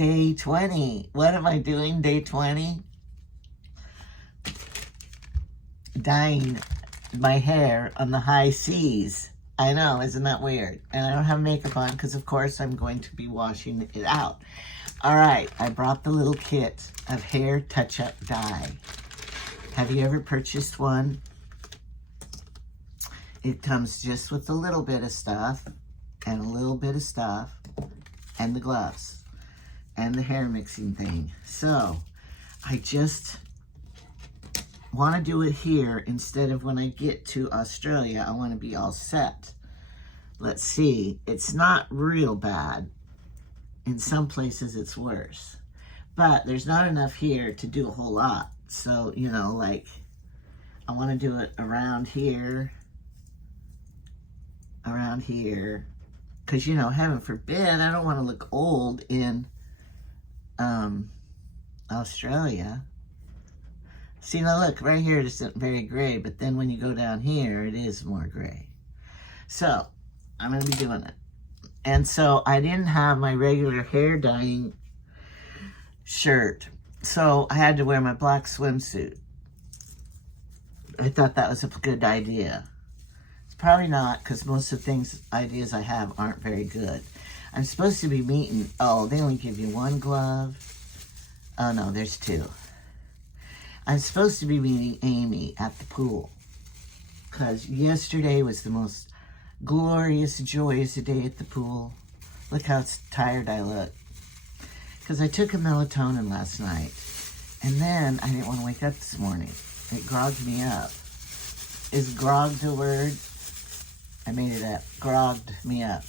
day 20. What am I doing day 20? Dyeing my hair on the high seas. I know, isn't that weird? And I don't have makeup on because, of course, I'm going to be washing it out. All right, I brought the little kit of hair touch-up dye. Have you ever purchased one? It comes just with a little bit of stuff and a little bit of stuff and the gloves and the hair mixing thing. So I just want to do it here instead of when I get to Australia. I want to be all set. Let's see. It's not real bad. In some places it's worse. But there's not enough here to do a whole lot. So, you know, like, I want to do it around here. Because, you know, heaven forbid, I don't want to look old in Australia. See, now look, right here it isn't very gray, but then when you go down here, it is more gray. So, I'm going to be doing it. And so, I didn't have my regular hair dyeing shirt, so I had to wear my black swimsuit. I thought that was a good idea. It's probably not, because most of the ideas I have aren't very good. I'm supposed to be meeting, oh, they only give you one glove. Oh, no, there's two. I'm supposed to be meeting Amy at the pool, because yesterday was the most glorious, joyous day at the pool. Look how tired I look. Because I took a melatonin last night, and then I didn't want to wake up this morning. It grogged me up. Is grogged a word? I made it up. Grogged me up.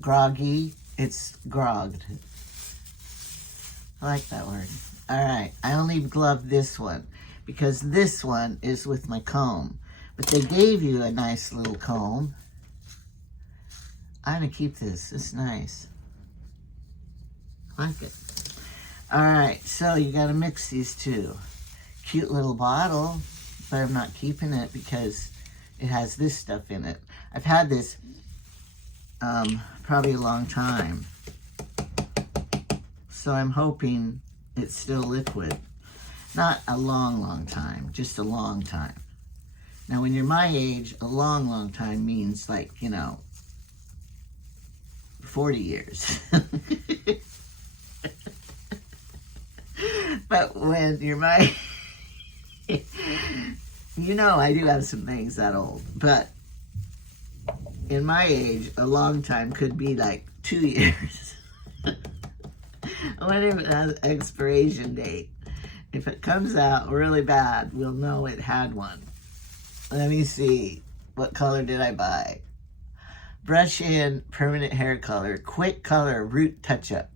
Groggy, it's grogged. I like that word. All right, I only gloved this one because this one is with my comb. But they gave you a nice little comb. I'm gonna keep this. It's nice. I like it. All right, so you gotta mix these two. Cute little bottle, but I'm not keeping it because it has this stuff in it. I've had this probably a long time. So I'm hoping it's still liquid. Not a long, long time, just a long time. Now, when you're my age, a long, long time means like, you know, 40 years. But when you're my, you know, I do have some things that old, but in my age, a long time could be like 2 years. I wonder if it has an expiration date. If it comes out really bad, we'll know it had one. Let me see. What color did I buy? Brush in permanent hair color, quick color, root touch-up.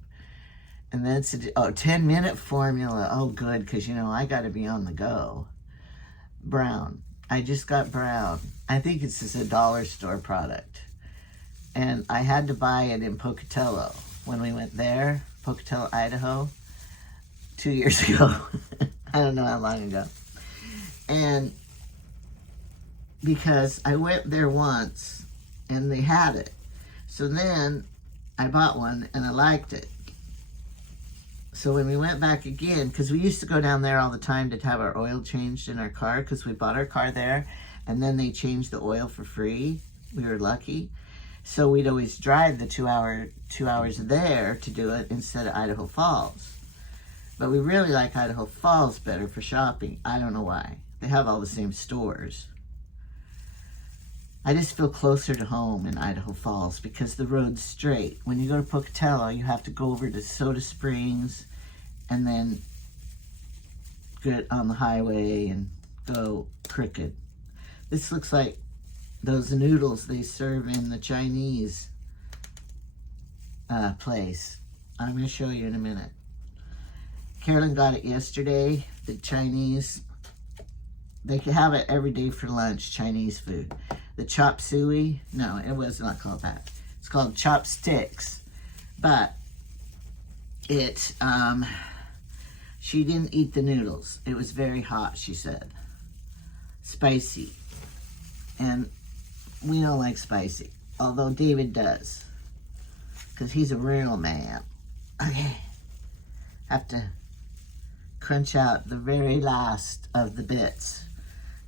And then it's a 10-minute formula. Oh, good, because, you know, I got to be on the go. Brown. I just got brown. I think it's just a dollar store product. And I had to buy it in Pocatello when we went there, Pocatello, Idaho, 2 years ago. I don't know how long ago. And because I went there once and they had it. So then I bought one and I liked it. So when we went back again, because we used to go down there all the time to have our oil changed in our car, because we bought our car there, and then they changed the oil for free. We were lucky. So we'd always drive the 2 hours there to do it instead of Idaho Falls. But we really like Idaho Falls better for shopping. I don't know why. They have all the same stores. I just feel closer to home in Idaho Falls because the road's straight. When you go to Pocatello, you have to go over to Soda Springs and then get on the highway and go crooked. This looks like those noodles they serve in the Chinese place. I'm going to show you in a minute. Carolyn got it yesterday, the Chinese. They can have it every day for lunch, Chinese food. The chop suey, no, it was not called that. It's called chopsticks. But it, she didn't eat the noodles. It was very hot, she said. Spicy. And we don't like spicy. Although David does. Because he's a real man. Okay. Have to crunch out the very last of the bits,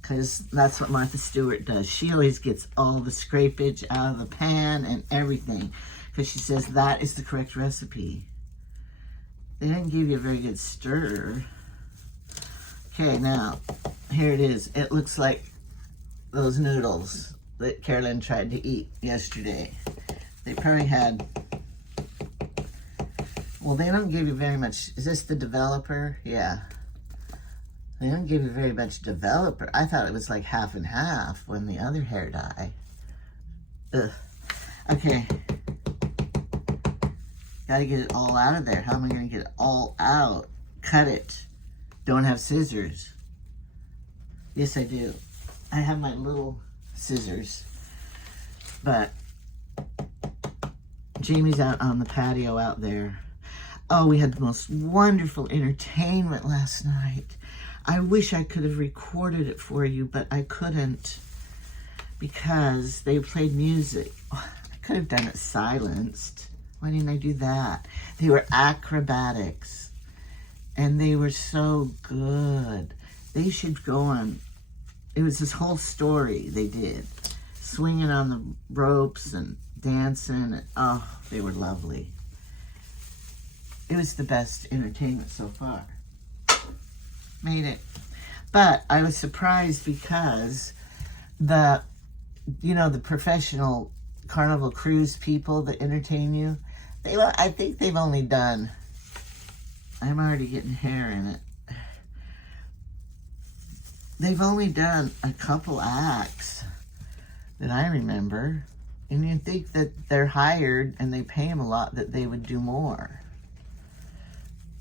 because that's what Martha Stewart does. She always gets all the scrapage out of the pan and everything, because she says that is the correct recipe. They didn't give you a very good stir. Okay, now, here it is. It looks like those noodles that Carolyn tried to eat yesterday. They probably had, well, they don't give you very much. Is this the developer? Yeah. They don't give you very much developer. I thought it was like half and half when the other hair dye. Ugh. Okay. Gotta get it all out of there. How am I gonna get it all out? Cut it. Don't have scissors. Yes, I do. I have my little scissors. But Jamie's out on the patio out there. Oh, we had the most wonderful entertainment last night. I wish I could have recorded it for you, but I couldn't because they played music. Oh, I could have done it silenced. Why didn't I do that? They were acrobatics, and they were so good. They should go on. It was this whole story they did, swinging on the ropes and dancing. And, oh, they were lovely. It was the best entertainment so far. Made it. But I was surprised because the professional Carnival Cruise people that entertain you, I think they've only done, I'm already getting hair in it. They've only done a couple acts that I remember. And you'd think that they're hired and they pay them a lot, that they would do more.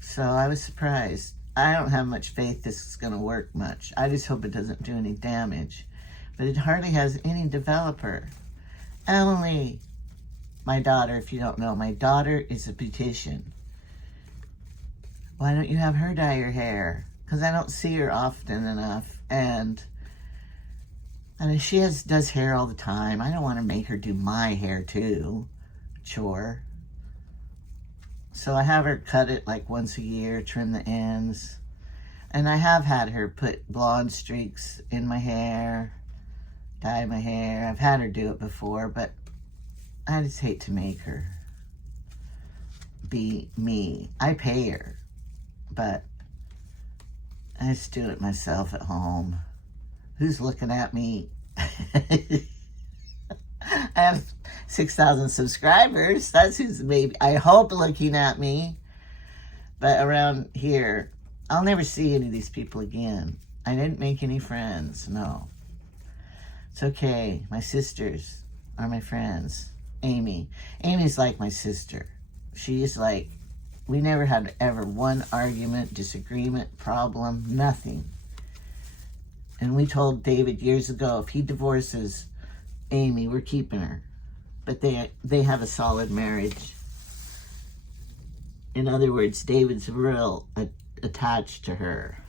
So I was surprised. I don't have much faith this is going to work much. I just hope it doesn't do any damage. But it hardly has any developer. Emily, my daughter, if you don't know, my daughter is a beautician. Why don't you have her dye your hair? Because I don't see her often enough. And I mean, she does hair all the time. I don't want to make her do my hair too. Chore. So I have her cut it like once a year, trim the ends. And I have had her put blonde streaks in my hair, dye my hair. I've had her do it before, but I just hate to make her be me. I pay her, but I just do it myself at home. Who's looking at me? I have 6,000 subscribers. That's who's maybe, I hope, looking at me. But around here, I'll never see any of these people again. I didn't make any friends, no. It's okay. My sisters are my friends. Amy's like my sister. She's like, we never had ever one argument, disagreement, problem, nothing. And we told David years ago, if he divorces Amy, we're keeping her. But they have a solid marriage. In other words, David's real attached to her.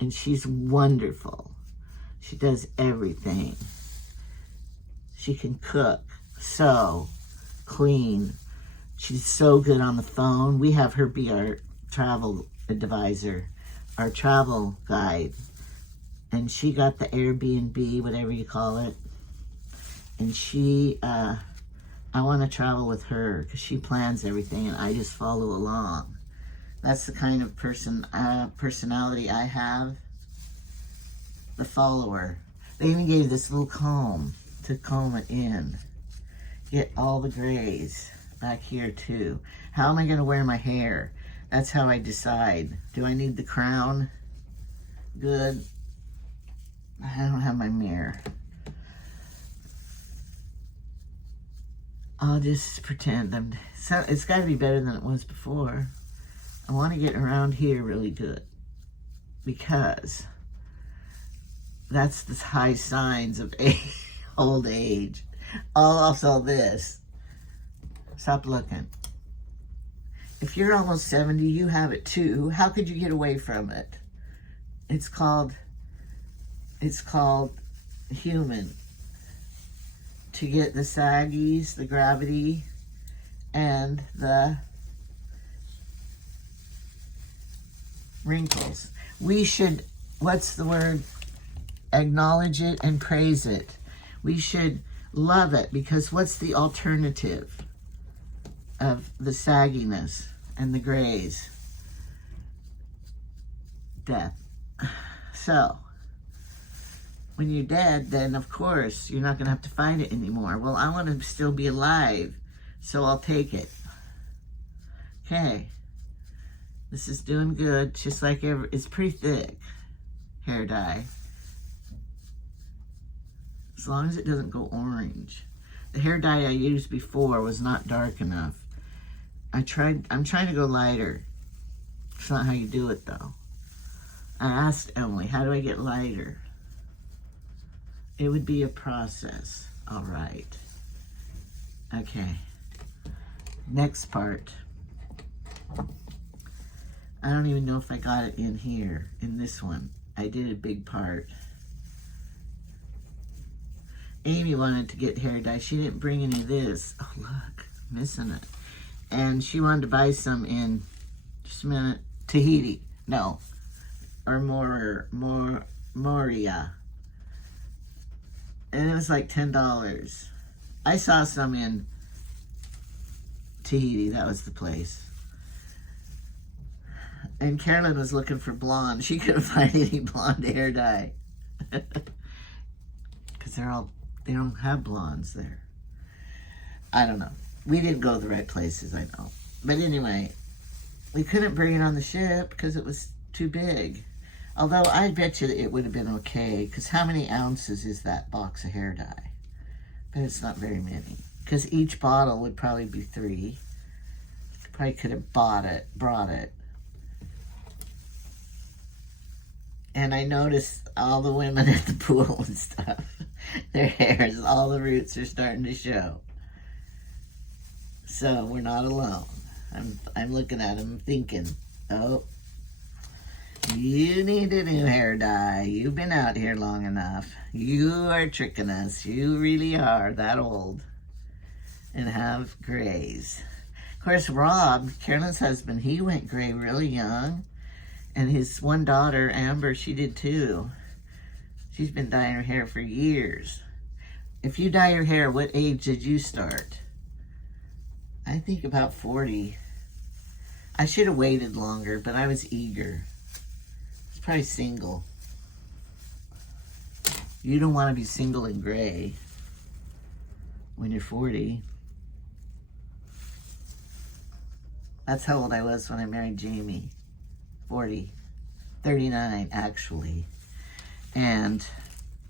And she's wonderful. She does everything. She can cook, sew, clean. She's so good on the phone. We have her be our travel advisor, our travel guide. And she got the Airbnb, whatever you call it. And she, I want to travel with her because she plans everything and I just follow along. That's the kind of personality I have. The follower. They even gave this little comb to comb it in. Get all the grays back here too. How am I going to wear my hair? That's how I decide. Do I need the crown? Good. I don't have my mirror. I'll just pretend it's got to be better than it was before. I want to get around here really good because that's the high signs of old age. Also this. Stop looking. If you're almost 70, you have it too. How could you get away from it? It's called human. To get the saggies, the gravity, and the wrinkles. We should, what's the word? Acknowledge it and praise it. We should love it, because what's the alternative of the sagginess and the grays? Death. So, when you're dead, then of course you're not going to have to fight it anymore. Well, I want to still be alive, so I'll take it. Okay. This is doing good, just like it's pretty thick hair dye. As long as it doesn't go orange. The hair dye I used before was not dark enough. I'm trying to go lighter. It's not how you do it though. I asked Emily, how do I get lighter? It would be a process. All right. Okay. Next part. I don't even know if I got it in here, in this one. I did a big part. Amy wanted to get hair dye. She didn't bring any of this. Oh, look, missing it. And she wanted to buy some in, just a minute, Tahiti. No, or Moria. And it was like $10. I saw some in Tahiti. That was the place. And Carolyn was looking for blonde. She couldn't find any blonde hair dye. Because they don't have blondes there. I don't know. We didn't go to the right places, I know. But anyway, we couldn't bring it on the ship because it was too big. Although I bet you it would have been okay, because how many ounces is that box of hair dye? But it's not very many. Because each bottle would probably be 3. Probably could have brought it. And I noticed all the women at the pool and stuff, their hairs, all the roots are starting to show. So we're not alone. I'm looking at them thinking, oh, you need a new hair dye. You've been out here long enough. You are tricking us. You really are that old and have grays. Of course, Rob, Carolyn's husband, he went gray really young. And his one daughter, Amber, she did too. She's been dyeing her hair for years. If you dye your hair, what age did you start? I think about 40. I should have waited longer, but I was eager. I was probably single. You don't want to be single and gray when you're 40. That's how old I was when I married Jamie. 40, 39 actually. And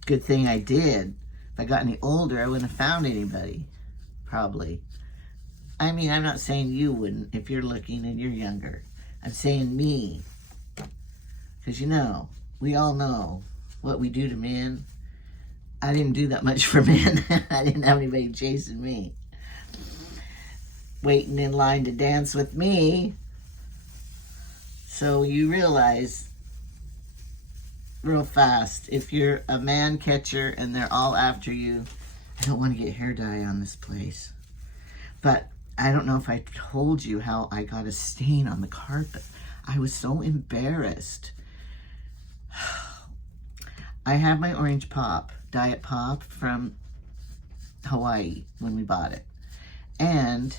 good thing I did. If I got any older, I wouldn't have found anybody, probably. I mean, I'm not saying you wouldn't if you're looking and you're younger. I'm saying me. Because, you know, we all know what we do to men. I didn't do that much for men. I didn't have anybody chasing me, waiting in line to dance with me. So you realize real fast, if you're a man catcher and they're all after you, I don't want to get hair dye on this place. But I don't know if I told you how I got a stain on the carpet. I was so embarrassed. I have my orange pop, Diet Pop from Hawaii when we bought it. And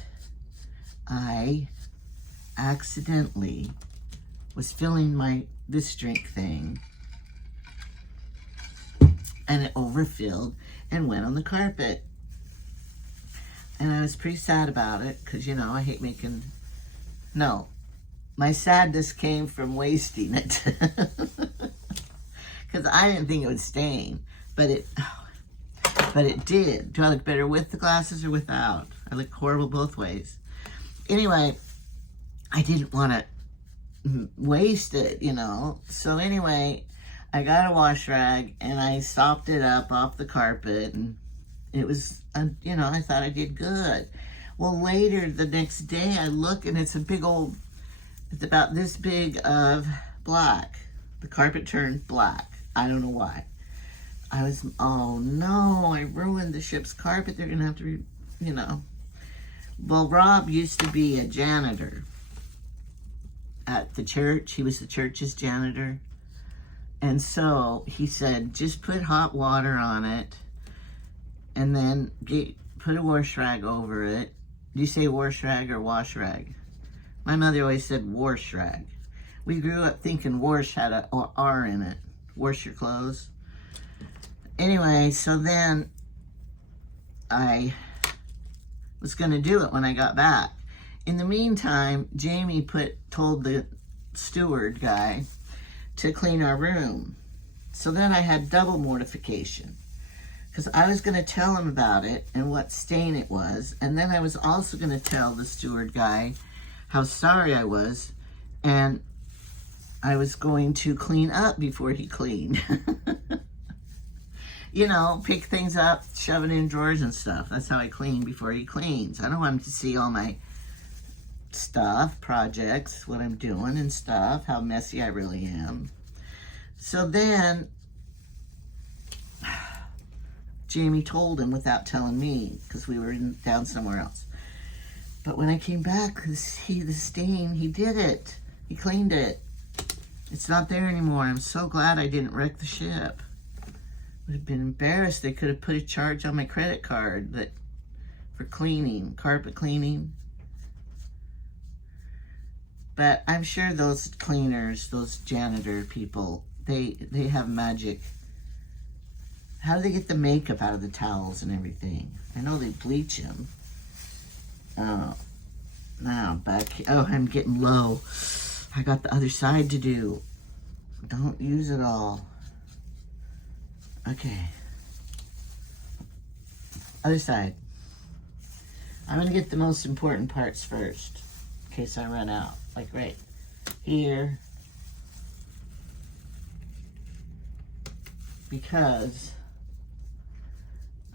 I accidentally was filling this drink thing, and it overfilled and went on the carpet. And I was pretty sad about it, because, you know, I hate making... No, my sadness came from wasting it. Because I didn't think it would stain, but it did. Do I look better with the glasses or without? I look horrible both ways. Anyway, I didn't want to waste it, you know. So anyway, I got a wash rag and I sopped it up off the carpet, and it was, you know, I thought I did good. Well, later the next day I look and it's a big old, it's about this big of black. The carpet turned black. I don't know why. I was, oh no, I ruined the ship's carpet. They're gonna have to, you know. Well, Rob used to be a janitor at the church. He was the church's janitor. And so he said, just put hot water on it and then put a wash rag over it. Do you say wash rag or wash rag? My mother always said wash rag. We grew up thinking wash had an R in it. Wash your clothes. Anyway, so then I was going to do it when I got back. In the meantime, Jamie told the steward guy to clean our room. So then I had double mortification because I was going to tell him about it and what stain it was, and then I was also going to tell the steward guy how sorry I was, and I was going to clean up before he cleaned. You know, pick things up, shove it in drawers and stuff. That's how I clean before he cleans. I don't want him to see all my stuff, projects, what I'm doing and stuff, how messy I really am. So then, Jamie told him without telling me, because we were down somewhere else. But when I came back to see the stain, he did it. He cleaned it. It's not there anymore. I'm so glad I didn't wreck the ship. Would have been embarrassed. They could have put a charge on my credit card for cleaning, carpet cleaning. But I'm sure those cleaners, those janitor people, they have magic. How do they get the makeup out of the towels and everything? I know they bleach them. Oh, now back. Oh, I'm getting low. I got the other side to do. Don't use it all. Okay. Other side. I'm going to get the most important parts first, in case I run out. Like right here. Because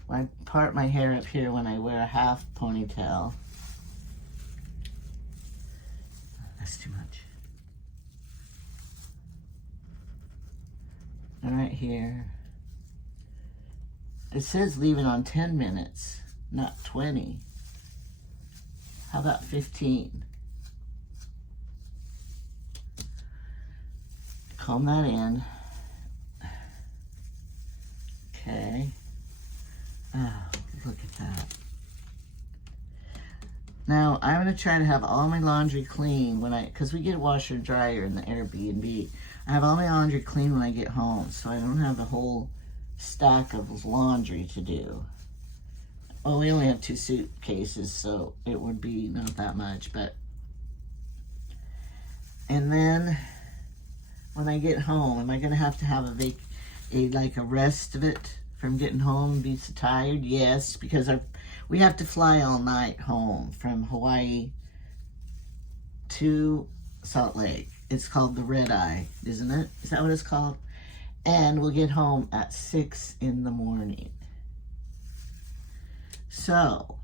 I part my hair up here when I wear a half ponytail. That's too much. And right here. It says leave it on 10 minutes, not 20. How about 15? Comb that in. Okay. Oh, look at that. Now, I'm going to try to have all my laundry clean because we get a washer and dryer in the Airbnb. I have all my laundry clean when I get home, so I don't have a whole stack of laundry to do. Well, we only have 2 suitcases, so it would be not that much, but... And then, when I get home, am I going to have a rest of it from getting home and be so tired? Yes, because we have to fly all night home from Hawaii to Salt Lake. It's called the Red Eye, isn't it? Is that what it's called? And we'll get home at 6 in the morning. So,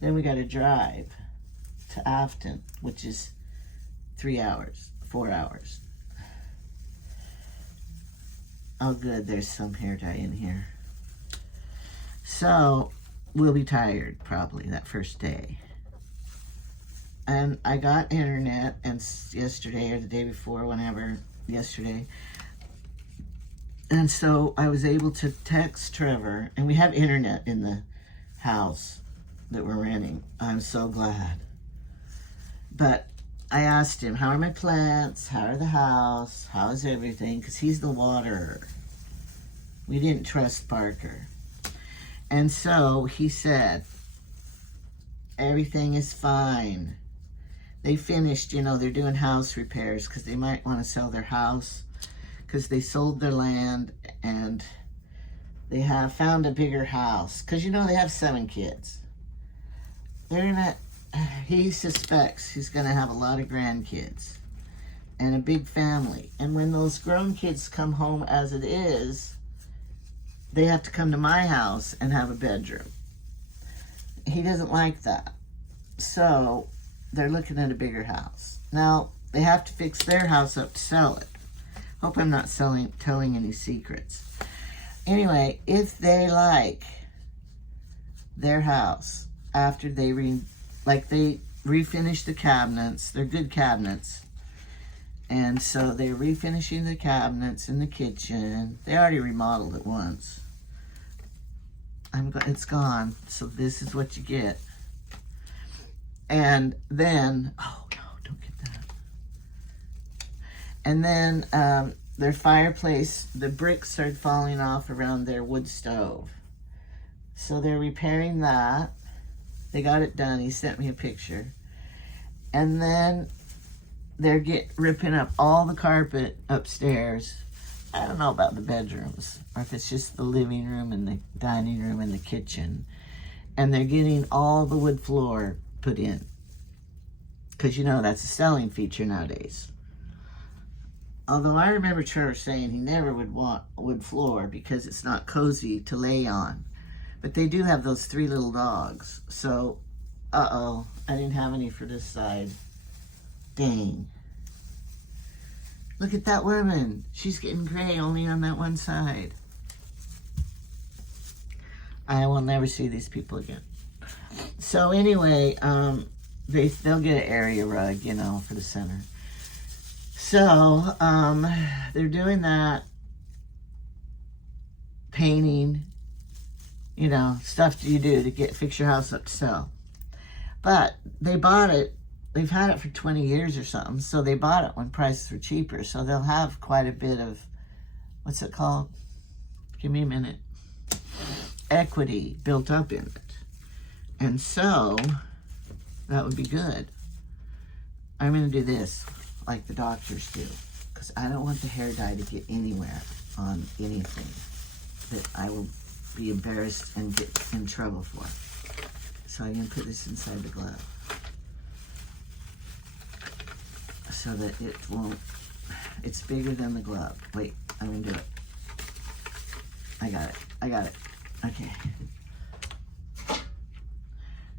then we got to drive to Afton, which is 4 hours. Oh good, there's some hair dye in here. So, we'll be tired probably that first day. And I got internet and yesterday or the day before, yesterday. And so I was able to text Trevor, and we have internet in the house that we're renting. I'm so glad. But I asked him, how are my plants? How are the house? How is everything? Because he's the waterer. We didn't trust Parker. And so he said, everything is fine. They finished, they're doing house repairs because they might want to sell their house because they sold their land and they have found a bigger house because, they have 7 kids. He suspects he's going to have a lot of grandkids and a big family. And when those grown kids come home as it is, they have to come to my house and have a bedroom. He doesn't like that. So they're looking at a bigger house. Now, they have to fix their house up to sell it. Hope I'm not telling any secrets. Anyway, if they like their house after they refinish the cabinets. They're good cabinets. And so they're refinishing the cabinets in the kitchen. They already remodeled it once. It's gone. So this is what you get. And then, oh no, don't get that. And then their fireplace, the bricks started falling off around their wood stove. So they're repairing that. They got it done. He sent me a picture. And then they're ripping up all the carpet upstairs. I don't know about the bedrooms, or if it's just the living room and the dining room and the kitchen. And they're getting all the wood floor put in. Because, you know, that's a selling feature nowadays. Although I remember Trevor saying he never would want wood floor because it's not cozy to lay on. But they do have those 3 little dogs. So, I didn't have any for this side. Dang. Look at that woman. She's getting gray only on that one side. I will never see these people again. So anyway, they'll get an area rug, you know, for the center. So, they're doing that. Painting. You know, stuff you do to fix your house up to sell. But they bought it. They've had it for 20 years or something. So they bought it when prices were cheaper. So they'll have quite a bit of, what's it called? Give me a minute. Equity built up in it. And so that would be good. I'm going to do this like the doctors do. Because I don't want the hair dye to get anywhere on anything that I will be embarrassed and get in trouble for. So I'm going to put this inside the glove so that it won't, it's bigger than the glove. Wait, I'm going to do it. I got it. Okay.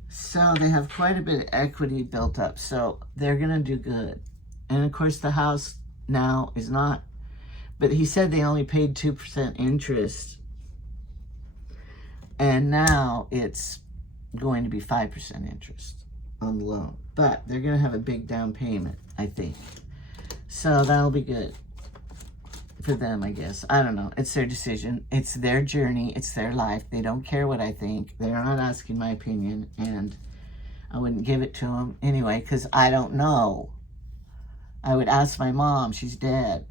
So they have quite a bit of equity built up, so they're going to do good. And of course the house now is not, but he said they only paid 2% interest. And now it's going to be 5% interest on the loan. But they're going to have a big down payment, I think. So that'll be good for them, I guess. I don't know. It's their decision. It's their journey. It's their life. They don't care what I think. They're not asking my opinion. And I wouldn't give it to them anyway because I don't know. I would ask my mom. She's dead.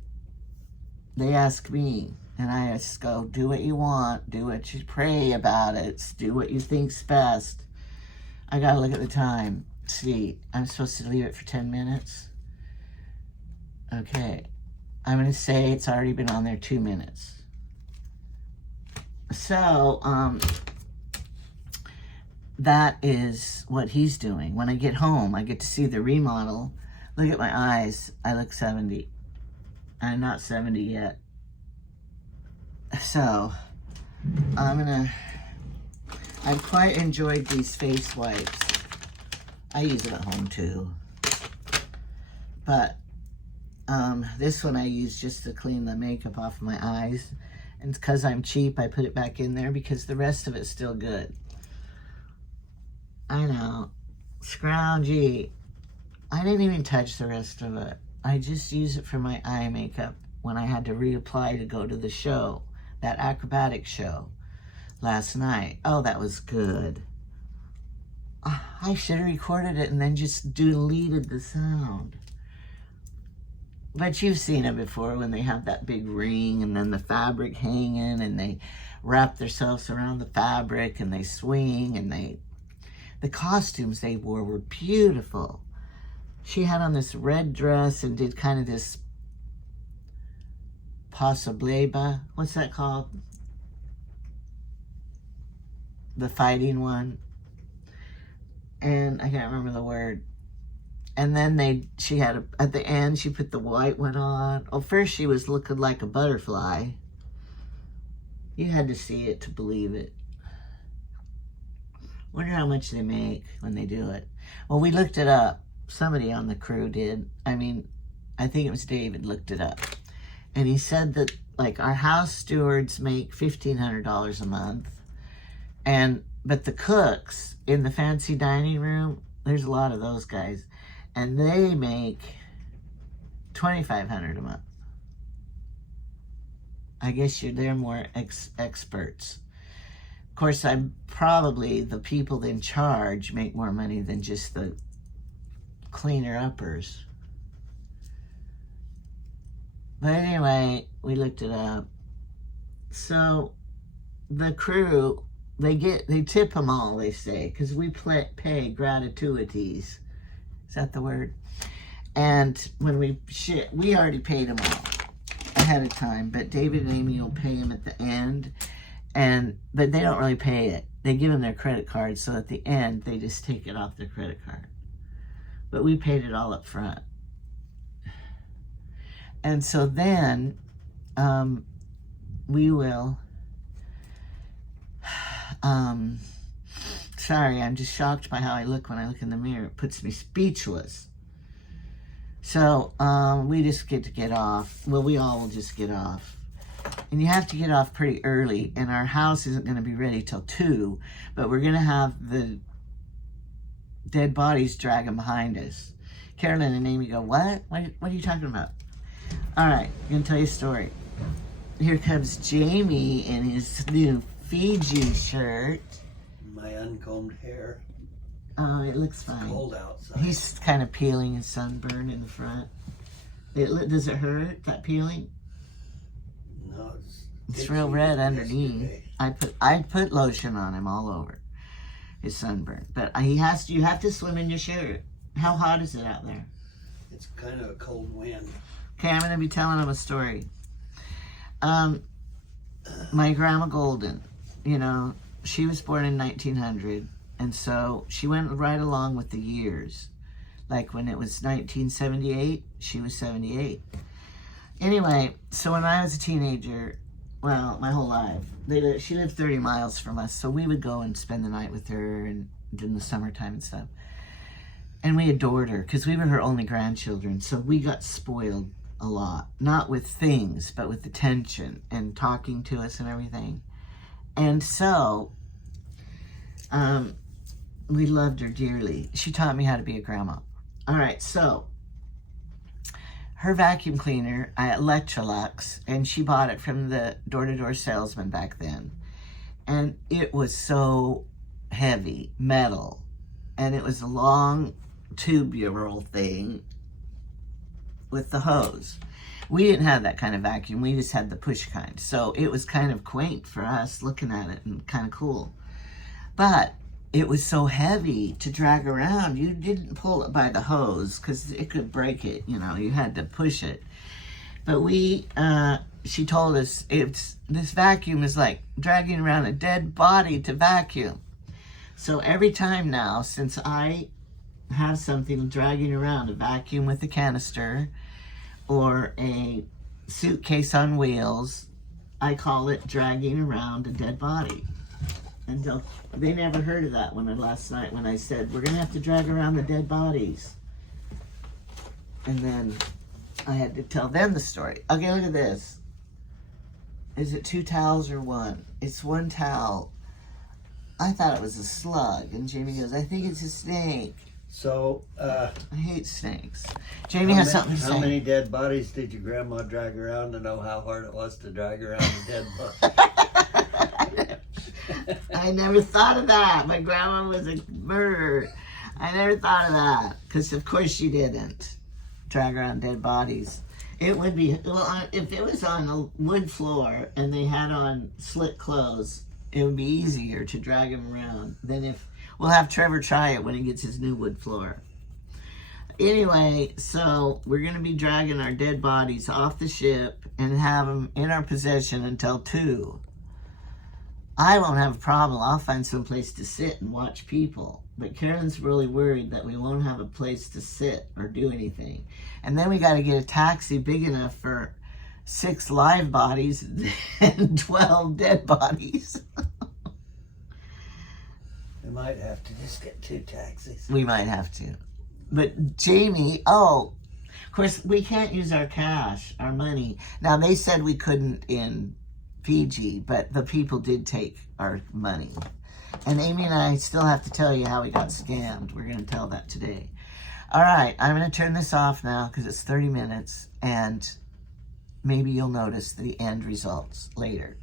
They ask me. And I just go, do what you want, do what you pray about it, do what you think's best. I gotta look at the time. See, I'm supposed to leave it for 10 minutes. Okay, I'm gonna say it's already been on there 2 minutes. So, that is what he's doing. When I get home, I get to see the remodel. Look at my eyes, I look 70. I'm not 70 yet. So, I've quite enjoyed these face wipes. I use it at home too. But, this one I use just to clean the makeup off my eyes. And because I'm cheap, I put it back in there because the rest of it's still good. I know. Scroungy. I didn't even touch the rest of it. I just use it for my eye makeup when I had to reapply to go to the show. That acrobatic show last night. Oh, that was good. I should have recorded it and then just deleted the sound. But you've seen it before when they have that big ring and then the fabric hanging and they wrap themselves around the fabric and they swing and the costumes they wore were beautiful. She had on this red dress and did kind of this pasableba. What's that called? The fighting one. And I can't remember the word. And then she had, at the end, she put the white one on. Oh, first she was looking like a butterfly. You had to see it to believe it. Wonder how much they make when they do it. Well, we looked it up. Somebody on the crew did. I mean, I think it was David looked it up. And he said that, like, our house stewards make $1,500 a month. But the cooks in the fancy dining room There's a lot of those guys. And they make $2,500 a month. I guess they're more experts. Of course, I'm probably the people in charge make more money than just the cleaner-uppers. But anyway, we looked it up. So the crew, they tip them all, they say, because we pay gratuities. Is that the word? And when we already paid them all ahead of time, but David and Amy will pay them at the end. But they don't really pay it. They give them their credit card, so at the end, they just take it off their credit card. But we paid it all up front. And so then we will, sorry, I'm just shocked by how I look when I look in the mirror. It puts me speechless. So we just get off. Well, we all will just get off. And you have to get off pretty early, and our house isn't going to be ready till 2, but we're going to have the dead bodies dragging behind us. Carolyn and Amy go, what? What are you talking about? All right, I'm going to tell you a story. Here comes Jamie in his new Fiji shirt. My uncombed hair. Oh, it looks fine. It's cold outside. He's kind of peeling his sunburn in the front. Does it hurt, that peeling? No, it's real red underneath. I put lotion on him all over his sunburn. But you have to swim in your shirt. How hot is it out there? It's kind of a cold wind. Okay, I'm going to be telling him a story. My grandma Golden, she was born in 1900, and so she went right along with the years. Like when it was 1978, she was 78. Anyway, so when I was a teenager, well, my whole life, she lived 30 miles from us, so we would go and spend the night with her and in the summertime and stuff. And we adored her because we were her only grandchildren, so we got spoiled a lot. Not with things, but with attention and talking to us and everything. And so, we loved her dearly. She taught me how to be a grandma. All right, so her vacuum cleaner at Electrolux, and she bought it from the door-to-door salesman back then. And it was so heavy, metal. And it was a long tubular thing with the hose. We didn't have that kind of vacuum. We just had the push kind. So it was kind of quaint for us looking at it and kind of cool. But it was so heavy to drag around. You didn't pull it by the hose because it could break it. You had to push it. But she told us this vacuum is like dragging around a dead body to vacuum. So every time now, since I have something dragging around, a vacuum with a canister or a suitcase on wheels, I call it dragging around a dead body. Until they never heard of that last night when I said, we're going to have to drag around the dead bodies. And then I had to tell them the story. Okay, look at this. Is it 2 towels or 1? It's 1 towel. I thought it was a slug. And Jamie goes, I think it's a snake. So, I hate snakes. Jamie has something to say. How many dead bodies did your grandma drag around to know how hard it was to drag around a dead body? I never thought of that. My grandma was a murderer. I never thought of that. Because, of course, she didn't drag around dead bodies. It would be, well, if it was on a wood floor and they had on slit clothes, it would be easier to drag them around than if, we'll have Trevor try it when he gets his new wood floor. Anyway, so we're going to be dragging our dead bodies off the ship and have them in our possession until 2. I won't have a problem. I'll find some place to sit and watch people. But Karen's really worried that we won't have a place to sit or do anything. And then we got to get a taxi big enough for 6 live bodies and 12 dead bodies. We might have to just get 2 taxis. We might have to. But Jamie, of course, we can't use our cash, our money. Now, they said we couldn't in Fiji, but the people did take our money. And Amy and I still have to tell you how we got scammed. We're going to tell that today. All right, I'm going to turn this off now because it's 30 minutes, and maybe you'll notice the end results later.